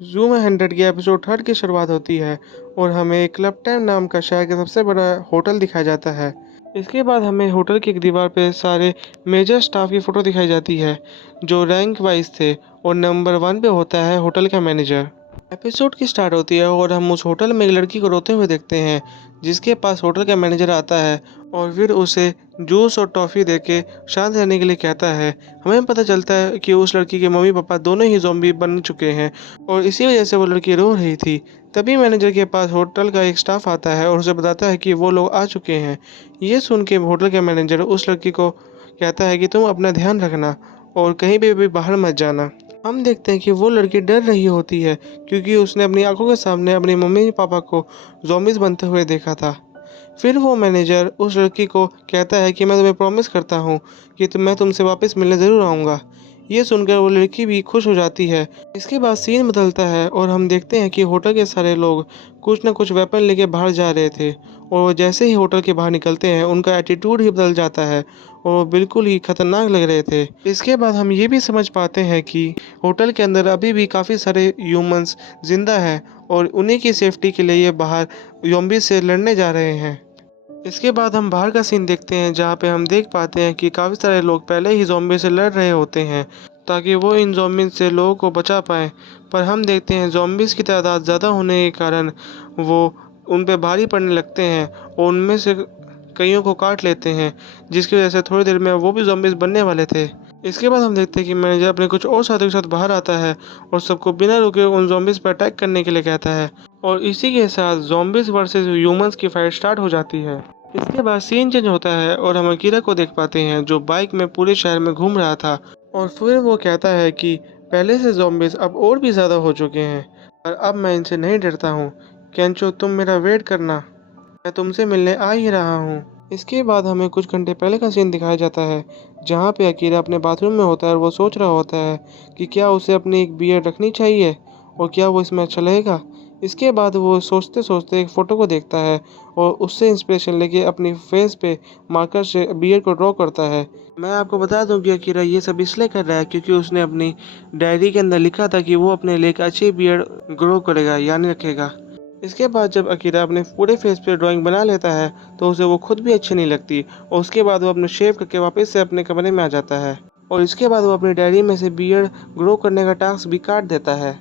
Zoom 100 के episode 3 की शुरुआत होती है और हमें एक क्लब टाइम नाम का शहर का सबसे बड़ा होटल दिखाया जाता है। इसके बाद हमें होटल की एक दीवार पे सारे मेजर स्टाफ की फ़ोटो दिखाई जाती है जो रैंक वाइज थे और नंबर 1 पे होता है होटल का मैनेजर। एपिसोड की स्टार्ट होती है और हम उस होटल में एक लड़की को रोते हुए देखते हैं जिसके पास होटल का मैनेजर आता है और फिर उसे जूस और टॉफ़ी देके शांत रहने के लिए कहता है। हमें पता चलता है कि उस लड़की के मम्मी पापा दोनों ही ज़ॉम्बी बन चुके हैं और इसी वजह से वो लड़की रो रही थी। तभी मैनेजर के पास होटल का एक स्टाफ आता है और उसे बताता है कि वो लोग आ चुके हैं। ये सुन के होटल के मैनेजर उस लड़की को कहता है कि तुम अपना ध्यान रखना और कहीं पे भी बाहर मत जाना। हम देखते हैं कि वो लड़की डर रही होती है क्योंकि उसने अपनी आंखों के सामने अपनी मम्मी पापा को ज़ॉम्बीज़ बनते हुए देखा था। फिर वो मैनेजर उस लड़की को कहता है कि मैं तुम्हें प्रॉमिस करता हूँ कि मैं तुमसे वापस मिलने ज़रूर आऊँगा। ये सुनकर वो लड़की भी खुश हो जाती है। इसके बाद सीन बदलता है और हम देखते हैं कि होटल के सारे लोग कुछ न कुछ वेपन लेके बाहर जा रहे थे और वो जैसे ही होटल के बाहर निकलते हैं उनका एटीट्यूड ही बदल जाता है और वो बिल्कुल ही खतरनाक लग रहे थे। इसके बाद हम ये भी समझ पाते हैं कि होटल के अंदर अभी भी काफ़ी सारे ह्यूमंस जिंदा हैं और उन्हीं की सेफ्टी के लिए ये बाहर ज़ॉम्बी से लड़ने जा रहे हैं। इसके बाद हम बाहर का सीन देखते हैं जहाँ पे हम देख पाते हैं कि काफ़ी सारे लोग पहले ही ज़ॉम्बी से लड़ रहे होते हैं ताकि वो इन ज़ॉम्बीज़ से लोगों को बचा पाएँ। पर हम देखते हैं ज़ॉम्बीज़ की तादाद ज़्यादा होने के कारण वो उन पे भारी पड़ने लगते हैं और उनमें से कइयों को काट लेते हैं, जिसकी वजह से थोड़ी देर में वो भी ज़ॉम्बीज़ बनने वाले थे। इसके बाद हम देखते हैं कि मैनेजर अपने कुछ और साथियों के साथ बाहर आता है और सबको बिना रुके उन ज़ॉम्बीज़ पर अटैक करने के लिए कहता है और इसी के साथ ज़ॉम्बीज़ वर्सेस ह्यूमंस की फाइट स्टार्ट हो जाती है। इसके बाद सीन चेंज होता है और हम अकीरा को देख पाते हैं जो बाइक में पूरे शहर में घूम रहा था और फिर वो कहता है कि पहले से ज़ॉम्बीज़ अब और भी ज़्यादा हो चुके हैं और अब मैं इनसे नहीं डरता हूँ। केंचो तुम मेरा वेट करना, मैं तुमसे मिलने आ ही रहा हूँ। इसके बाद हमें कुछ घंटे पहले का सीन दिखाया जाता है जहाँ पे अकीरा अपने बाथरूम में होता है और वो सोच रहा होता है कि क्या उसे अपनी एक बियर रखनी चाहिए और क्या वो इसमें अच्छा लगेगा। इसके बाद वो सोचते सोचते एक फ़ोटो को देखता है और उससे इंस्पिरेशन लेके अपनी फेस पे मार्कर से बियर को ड्रॉ करता है। मैं आपको बता दूं कि अकीरा ये सब इसलिए कर रहा है क्योंकि उसने अपनी डायरी के अंदर लिखा था कि वो अपने लिए एक अच्छी बियर ग्रो करेगा यानी रखेगा। इसके बाद जब अकीरा अपने पूरे फेस पे ड्राइंग बना लेता है तो उसे वो खुद भी अच्छी नहीं लगती और उसके बाद वो अपने शेव करके वापस से अपने कमरे में आ जाता है और इसके बाद वो अपनी डायरी में से बियर्ड ग्रो करने का टास्क भी काट देता है।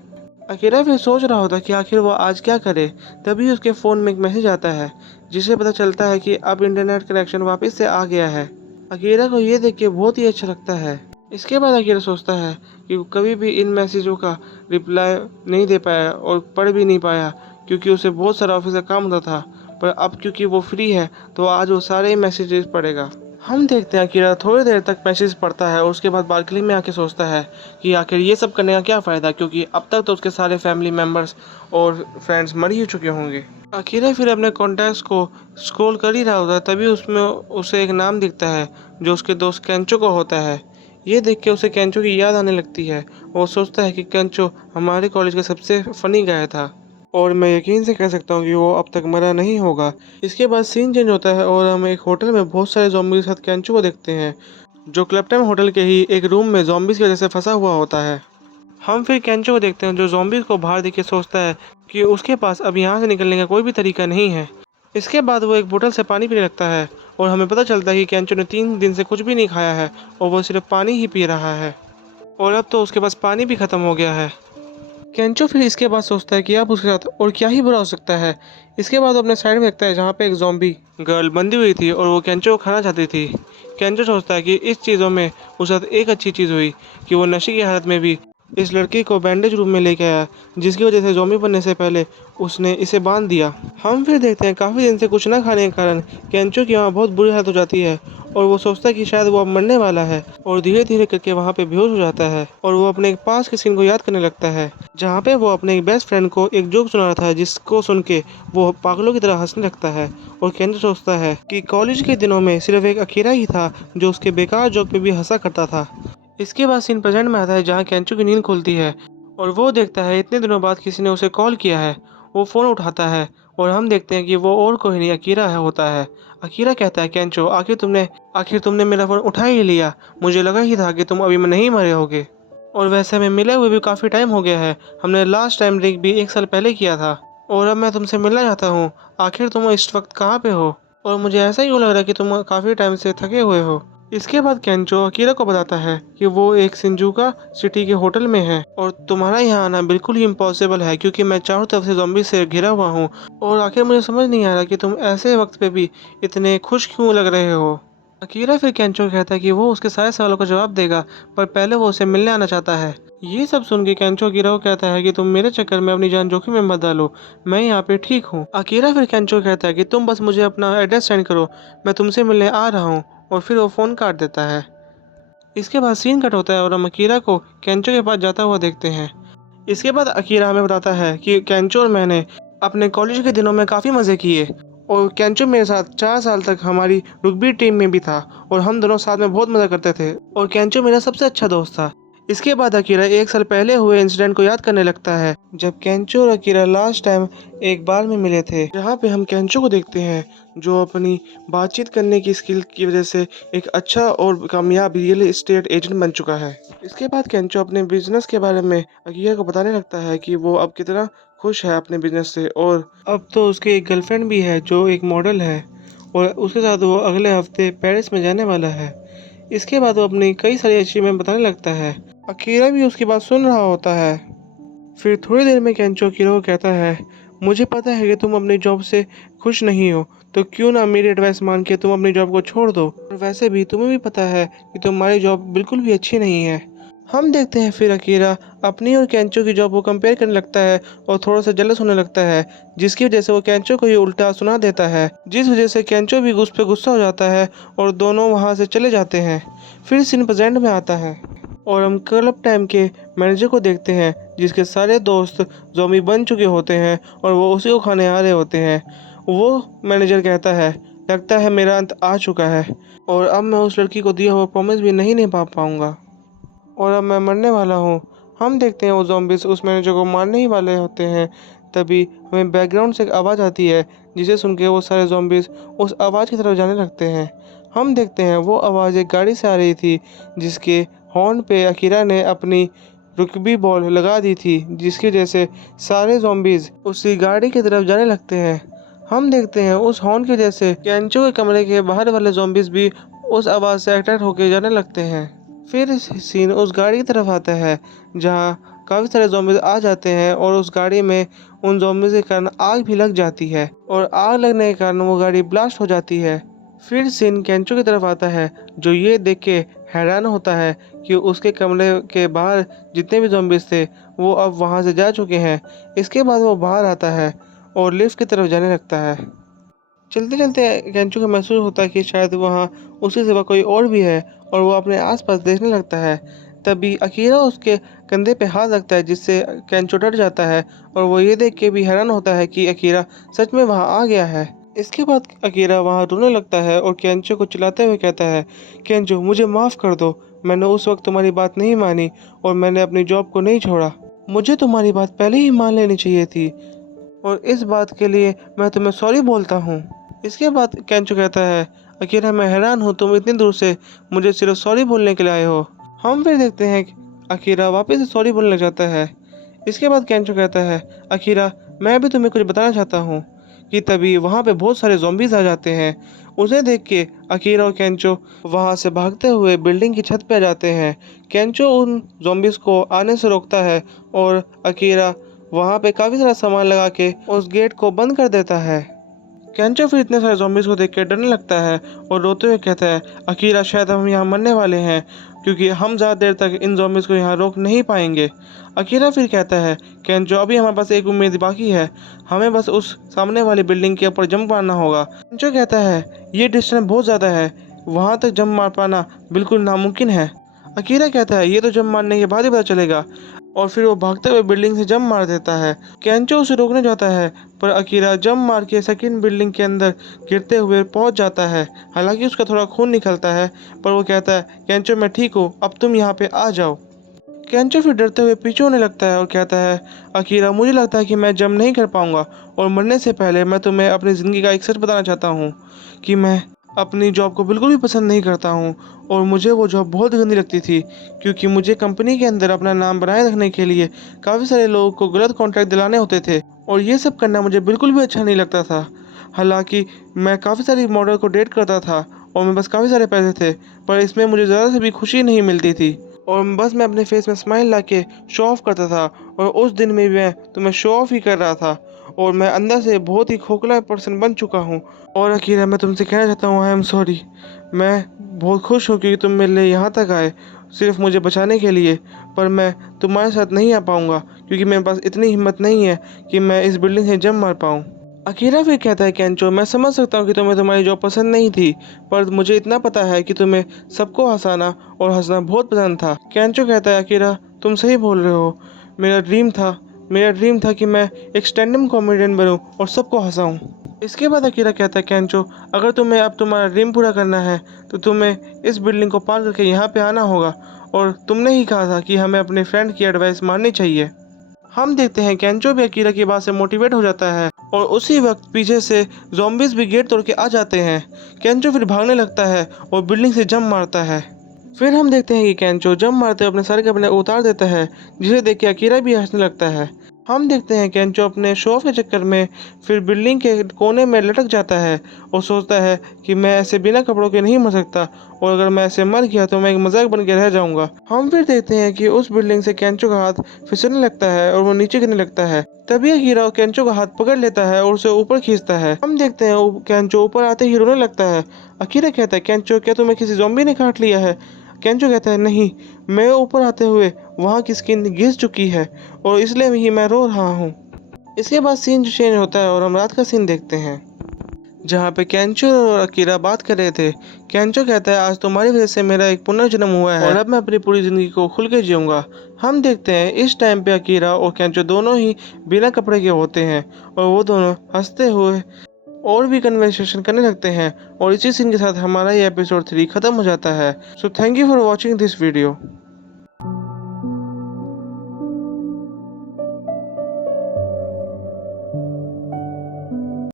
अकीरा फिर सोच रहा होता कि आखिर वो आज क्या करे। तभी उसके फ़ोन में एक मैसेज आता है जिससे पता चलता है कि अब इंटरनेट कनेक्शन वापस से आ गया है। अकीरा को ये देख के बहुत ही अच्छा लगता है। इसके बाद अकीरा सोचता है कि वो कभी भी इन मैसेजों का रिप्लाई नहीं दे पाया और पढ़ भी नहीं पाया क्योंकि उसे बहुत सारा ऑफिस का काम होता था। पर अब क्योंकि वो फ्री है तो आज वो सारे मैसेजेस पढ़ेगा। हम देखते हैं अकीरा थोड़ी देर तक मैसेज पढ़ता है और उसके बाद बालकनी में आके सोचता है कि आखिर ये सब करने का क्या फ़ायदा क्योंकि अब तक तो उसके सारे फैमिली मेम्बर्स और फ्रेंड्स मर ही चुके होंगे। अकीरा फिर अपने कॉन्टैक्ट्स को स्क्रॉल कर ही रहा होता है तभी उसमें उसे एक नाम दिखता है जो उसके दोस्त केंचो का होता है। ये देख के उसे केंचो की याद आने लगती है। वो सोचता है कि केंचो हमारे कॉलेज का सबसे फ़नी गाय था और मैं यकीन से कह सकता हूँ कि वो अब तक मरा नहीं होगा। इसके बाद सीन चेंज होता है और हम एक होटल में बहुत सारे ज़ॉम्बी के साथ केंचो को देखते हैं जो क्लैप्टन होटल के ही एक रूम में ज़ॉम्बीज़ की वजह से फंसा हुआ होता है। हम फिर केंचो को देखते हैं जो ज़ॉम्बीज़ को बाहर देख के सोचता है कि उसके पास अब यहाँ से निकलने का कोई भी तरीका नहीं है। इसके बाद वो एक बोतल से पानी पीने लगता है और हमें पता चलता है कि केंचो ने 3 दिन से कुछ भी नहीं खाया है और वो सिर्फ पानी ही पी रहा है और अब तो उसके पास पानी भी ख़त्म हो गया है। केंचो फिर इसके बाद सोचता है कि अब उसके साथ और क्या ही बुरा हो सकता है। इसके बाद वो अपने साइड में देखता है जहाँ पे एक ज़ॉम्बी गर्ल बंधी हुई थी और वो केंचो को खाना चाहती थी। केंचो सोचता है कि इस चीज़ों में उसके साथ एक अच्छी चीज़ हुई कि वो नशे की हालत में भी इस लड़की को बैंडेज रूम में लेके आया जिसकी वजह से ज़ॉम्बी बनने से पहले उसने इसे बांध दिया। हम फिर देखते हैं काफ़ी दिन से कुछ ना खाने के कारण केंचो की वहाँ बहुत बुरी हालत हो जाती है और वो सोचता है कि शायद वो अब मरने वाला है और धीरे धीरे करके वहाँ पे बेहोश हो जाता है और वो अपने एक पास के सीन को याद करने लगता है जहाँ पे वो अपने एक बेस्ट फ्रेंड को एक जोक सुना रहा था जिसको सुन के वो पागलों की तरह हंसने लगता है और केंचो सोचता है कि कॉलेज के दिनों में सिर्फ एक अकीरा ही था जो उसके बेकार जोक पे भी हंसा करता था। इसके बाद सीन प्रेजेंट में आता है जहाँ केंचो की नींद खुलती है और वो देखता है इतने दिनों बाद किसी ने उसे कॉल किया है। वो फ़ोन उठाता है और हम देखते हैं कि वो और कोई नहीं अकीरा है होता है। अकीरा कहता है केंचो आखिर तुमने मेरा फ़ोन उठा ही लिया, मुझे लगा ही था कि तुम अभी में नहीं मरे होगे। और वैसे हमें मिले हुए भी काफ़ी टाइम हो गया है। हमने लास्ट टाइम ड्रिंक भी 1 साल पहले किया था। और अब मैं तुमसे मिलना चाहता हूँ। आखिर तुम इस वक्त कहाँ पे हो? और मुझे ऐसा क्यों लग रहा है कि तुम काफ़ी टाइम से थके हुए हो। इसके बाद केंचो अकीरा को बताता है कि वो एक शिंजुका सिटी के होटल में है और तुम्हारा यहाँ आना बिल्कुल ही इम्पॉसिबल है, क्योंकि मैं चारों तरफ से ज़ॉम्बी से घिरा हुआ हूँ। और आखिर मुझे समझ नहीं आ रहा कि तुम ऐसे वक्त पे भी इतने खुश क्यों लग रहे हो। अकीरा फिर केंचो को कहता है कि वो उसके सारे सवालों का जवाब देगा, पर पहले वो उसे मिलने आना चाहता है। ये सब सुन के केंचो अकीरा को कहता है कि तुम मेरे चक्कर में अपनी जान जोखिम में मत डालो, मैं यहाँ पे ठीक हूँ। अकीरा फिर केंचो को कहता है कि तुम बस मुझे अपना एड्रेस सेंड करो, मैं तुमसे मिलने आ रहा हूँ। और फिर वो फ़ोन काट देता है। इसके बाद सीन कट होता है और हम अकीरा को केंचो के पास जाता हुआ देखते हैं। इसके बाद अकीरा हमें बताता है कि केंचो और मैंने अपने कॉलेज के दिनों में काफ़ी मज़े किए। और केंचो मेरे साथ 4 साल तक हमारी रुग्बी टीम में भी था और हम दोनों साथ में बहुत मज़ा करते थे और केंचो मेरा सबसे अच्छा दोस्त था। इसके बाद अकीरा 1 साल पहले हुए इंसिडेंट को याद करने लगता है, जब केंचो और अकीरा लास्ट टाइम एक बार में मिले थे, जहाँ पे हम केंचो को देखते हैं जो अपनी बातचीत करने की स्किल की वजह से एक अच्छा और कामयाब रियल एस्टेट एजेंट बन चुका है। इसके बाद केंचो अपने बिजनेस के बारे में अकीरा को बताने लगता है कि वो अब कितना खुश है अपने बिजनेस से, और अब तो उसकी एक गर्लफ्रेंड भी है जो एक मॉडल है और उसके साथ वो अगले हफ्ते पेरिस में जाने वाला है। इसके बाद वो अपनी कई सारी अचीवमेंट बताने लगता है। अकीरा भी उसकी बात सुन रहा होता है। फिर थोड़ी देर में केंचो अकीरा को कहता है, मुझे पता है कि तुम अपनी जॉब से खुश नहीं हो, तो क्यों ना मेरी एडवाइस मान के तुम अपनी जॉब को छोड़ दो। और वैसे भी तुम्हें भी पता है कि तुम्हारी जॉब बिल्कुल भी अच्छी नहीं है। हम देखते हैं फिर अकीरा अपनी और केंचो की जॉब को कंपेयर करने लगता है और थोड़ा सा जेलस होने लगता है, जिसकी वजह से वो केंचो को ये उल्टा सुना देता है, जिस वजह से केंचो भी उस पर गुस्सा हो जाता है और दोनों वहाँ से चले जाते हैं। फिर सीन प्रेजेंट में आता है और हम क्लब टाइम के मैनेजर को देखते हैं, जिसके सारे दोस्त ज़ॉम्बी बन चुके होते हैं और वो उसी को खाने आ रहे होते हैं। वो मैनेजर कहता है, लगता है मेरा अंत आ चुका है और अब मैं उस लड़की को दिया हुआ प्रॉमिस भी नहीं निभा पाऊंगा और अब मैं मरने वाला हूँ। हम देखते हैं वो ज़ॉम्बीज़ उस मैनेजर को मारने ही वाले होते हैं। तभी हमें बैकग्राउंड से एक आवाज़ आती है, जिसे सुन के वो सारे ज़ॉम्बीज़ उस आवाज़ की तरफ जाने लगते हैं। हम देखते हैं वो आवाज़ एक गाड़ी से आ रही थी, जिसके हॉर्न पे अकीरा ने अपनी रुकबी बॉल लगा दी थी, जिसकी वजह से सारे ज़ॉम्बीज़ उसी गाड़ी की तरफ जाने लगते हैं। हम देखते हैं उस हॉर्न की वजह से केंचो के कमरे के बाहर वाले ज़ॉम्बीज़ भी उस आवाज़ से अट्रैक्ट होकर जाने लगते हैं। फिर सीन उस गाड़ी की तरफ आता है, जहाँ काफ़ी सारे ज़ॉम्बीज़ आ जाते हैं और उस गाड़ी में उन ज़ॉम्बीज़ के कारण आग भी लग जाती है और आग लगने के कारण वो गाड़ी ब्लास्ट हो जाती है। फिर सीन केंचो की तरफ आता है, जो ये देख के हैरान होता है कि उसके कमरे के बाहर जितने भी ज़ॉम्बीज़ थे वो अब वहाँ से जा चुके हैं। इसके बाद वो बाहर आता है और लिफ्ट की तरफ जाने लगता है। चलते चलते केंचो को महसूस होता है कि शायद वहाँ उसके सिवा कोई और भी है और वो अपने आसपास देखने लगता है। तभी अकीरा उसके कंधे पे हाथ रखता है, जिससे केंचो डर जाता है और वो ये देख के भी हैरान होता है कि अकीरा सच में वहाँ आ गया है। इसके बाद अकीरा वहाँ रोने लगता है और केंचो को चिल्लाते हुए कहता है, केंचो मुझे माफ़ कर दो, मैंने उस वक्त तुम्हारी बात नहीं मानी और मैंने अपनी जॉब को नहीं छोड़ा। मुझे तुम्हारी बात पहले ही मान लेनी चाहिए थी और इस बात के लिए मैं तुम्हें सॉरी बोलता हूँ। इसके बाद केंचो कहता है, अकीरा मैं हैरान हूँ, तुम इतनी दूर से मुझे सिर्फ सॉरी बोलने के लिए आए हो। हम फिर देखते हैं कि अकीरा वापस से सॉरी बोलने लग जाता है। इसके बाद केंचो कहता है, अकीरा मैं भी तुम्हें कुछ बताना चाहता हूँ। कि तभी वहाँ पे बहुत सारे ज़ॉम्बीज़ आ जाते हैं। उसे देख के अकीरा और केंचो वहाँ से भागते हुए बिल्डिंग की छत पे आ जाते हैं। केंचो उन ज़ॉम्बीज़ को आने से रोकता है और अकीरा वहाँ पे काफ़ी सारा सामान लगा के उस गेट को बंद कर देता है। केंचो फिर इतने सारे ज़ॉम्बीज़ को देख के डरने लगता है और रोते हुए कहता है, अकीरा शायद हम यहाँ मरने वाले हैं, क्योंकि हम ज़्यादा देर तक इन ज़ॉम्बीज़ को यहाँ रोक नहीं पाएंगे। अकीरा फिर कहता है, केंचो अभी हमारे पास एक उम्मीद बाकी है, हमें बस उस सामने वाली बिल्डिंग के ऊपर जंप मारना होगा। केंचो कहता है, ये डिस्टेंस बहुत ज़्यादा है, वहाँ तक जंप मार पाना बिल्कुल नामुमकिन है। अकीरा कहता है, ये तो जंप मारने के बाद ही पता चलेगा, और फिर वो भागते हुए बिल्डिंग से जंप मार देता है। केंचो उसे रोकने जाता है, पर अकीरा जंप मार के सेकंड बिल्डिंग के अंदर गिरते हुए पहुंच जाता है। हालांकि उसका थोड़ा खून निकलता है, पर वो कहता है, केंचो मैं ठीक हूँ, अब तुम यहाँ पे आ जाओ। केंचो फिर डरते हुए पीछे होने लगता है और कहता है, अकीरा मुझे लगता है कि मैं जंप नहीं कर पाऊंगा और मरने से पहले मैं तुम्हें अपनी ज़िंदगी का एक सच बताना चाहता हूँ कि मैं अपनी जॉब को बिल्कुल भी पसंद नहीं करता हूँ और मुझे वो जॉब बहुत गंदी लगती थी, क्योंकि मुझे कंपनी के अंदर अपना नाम बनाए रखने के लिए काफ़ी सारे लोगों को गलत कॉन्ट्रैक्ट दिलाने होते थे और ये सब करना मुझे बिल्कुल भी अच्छा नहीं लगता था। हालांकि मैं काफ़ी सारी मॉडल को डेट करता था और मेरे पास काफ़ी सारे पैसे थे, पर इसमें मुझे ज़्यादा से भी खुशी नहीं मिलती थी और बस मैं अपने फेस में स्माइल ला के शो ऑफ करता था। और उस दिन में भी मैं शो ऑफ ही कर रहा था और मैं अंदर से बहुत ही खोखला पर्सन बन चुका हूँ। और अकीरा, मैं तुमसे कहना चाहता हूँ, आई एम सॉरी। मैं बहुत खुश हूँ क्योंकि तुम मेरे लिए यहाँ तक आए सिर्फ मुझे बचाने के लिए, पर मैं तुम्हारे साथ नहीं आ पाऊँगा क्योंकि मेरे पास इतनी हिम्मत नहीं है कि मैं इस बिल्डिंग से जंप मार पाऊँ। अकीरा फिर कहता है, केंचो, मैं समझ सकता हूँ कि तुम्हें तुम्हारी जॉब पसंद नहीं थी, पर मुझे इतना पता है कि तुम्हें सबको हंसाना और हंसना बहुत पसंद था। केंचो कहता है, अकीरा, तुम सही बोल रहे हो। मेरा ड्रीम था कि मैं एक स्टैंड अप कॉमेडियन बनूं और सबको हंसाऊं। इसके बाद अकीरा कहता है, केंचो, अगर तुम्हें अब तुम्हारा ड्रीम पूरा करना है तो तुम्हें इस बिल्डिंग को पार करके यहाँ पे आना होगा और तुमने ही कहा था कि हमें अपने फ्रेंड की एडवाइस माननी चाहिए। हम देखते हैं केंचो भी अकीरा की बात से मोटिवेट हो जाता है और उसी वक्त पीछे से ज़ॉम्बीज़ भी गेट तोड़ के आ जाते हैं। केंचो फिर भागने लगता है और बिल्डिंग से जंप मारता है। फिर हम देखते हैं कि केंचो जंप मारते हुए अपने सारे कपड़े उतार देता है, जिसे देख के अकीरा भी हंसने लगता है। हम देखते हैं केंचो अपने शो ऑफ के चक्कर में फिर बिल्डिंग के कोने में लटक जाता है और सोचता है कि मैं ऐसे बिना कपड़ों के नहीं मर सकता और अगर मैं ऐसे मर गया तो मैं एक मजाक बन के रह जाऊंगा। हम फिर देखते हैं कि उस बिल्डिंग से केंचो का हाथ फिसलने लगता है और वो नीचे गिरने लगता है। तभी अकीरा केंचो का हाथ पकड़ लेता है और उसे ऊपर खींचता है। हम देखते हैं केंचो ऊपर आते ही रोने लगता है। अकीरा कहता है, केंचो, क्या तुम्हें किसी ज़ॉम्बी ने काट लिया है? केंचो कहता है, नहीं, मैं ऊपर आते हुए वहाँ की स्किन घिस चुकी है और इसलिए ही मैं रो रहा हूँ। इसके बाद सीन चेंज होता है और हम रात का सीन देखते हैं, जहाँ पे केंचो और अकीरा बात कर रहे थे। केंचो कहता है, आज तुम्हारी वजह से मेरा एक पुनर्जन्म हुआ है और अब मैं अपनी पूरी जिंदगी को खुल के जीऊँगा। हम देखते हैं इस टाइम पे अकीरा और केंचो दोनों ही बिना कपड़े के होते हैं और वो दोनों हंसते हुए और भी कन्वर्सेशन करने लगते हैं और इसी सीन के साथ हमारा ये एपिसोड 3 खत्म हो जाता है। So thank you for watching this video.